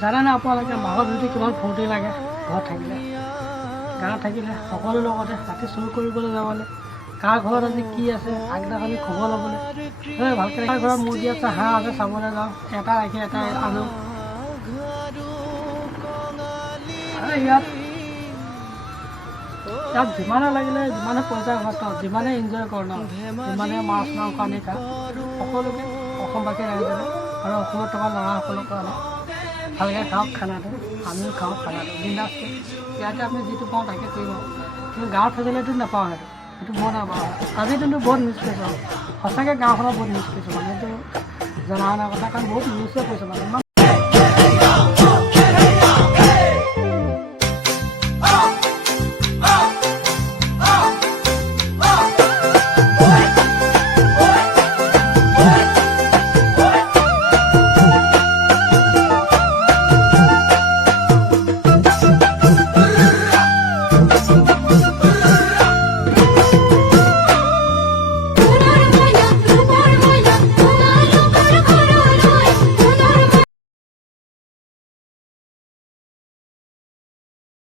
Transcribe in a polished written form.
জানেনে আপোনালোকে মাঘৰ বিহুটো কিমান ফূৰ্তি লাগে ঘৰত থাকিলে গাঁৱত থাকিলে সকলো লগতে ৰাতি চুৰ কৰিবলৈ যাবলৈ কাৰ ঘৰত আজি কি আছে আগদিনাখনি খবৰ ল'বলৈ ভালকৈ কাৰ ঘৰত মুৰ্গী আছে হাঁহ আছে চাবলৈ যাওঁ এটা ৰাখি এটা আনো ইয়াত যিমানে লাগিলে যিমানে পইচা খৰচ হওক যিমানে এনজয় কৰোঁ ন যিমানে মাছ মাংস আনি খাওঁ সকলোকে অসমবাসী ৰাইজলে আৰু অসমত থকা ল'ৰাসকলক কাৰণে ভালকৈ খাওক খানাটো আমিও খাওঁ খানাটো বিন্দাছকৈ ইয়াতে আপুনি যিটো পাওঁ তাকে কৰিব কিন্তু গাঁৱত থাকিলেতো নাপাওঁ সেইটো মই নাপাওঁ আজি কিন্তু বহুত মিছ কৰিছোঁ সঁচাকৈ গাঁওখনত বহুত মিছ কৰিছোঁ মানে এইটো জনা শুনা কথা কাৰণ বহুত মিছে কৰিছোঁ মানে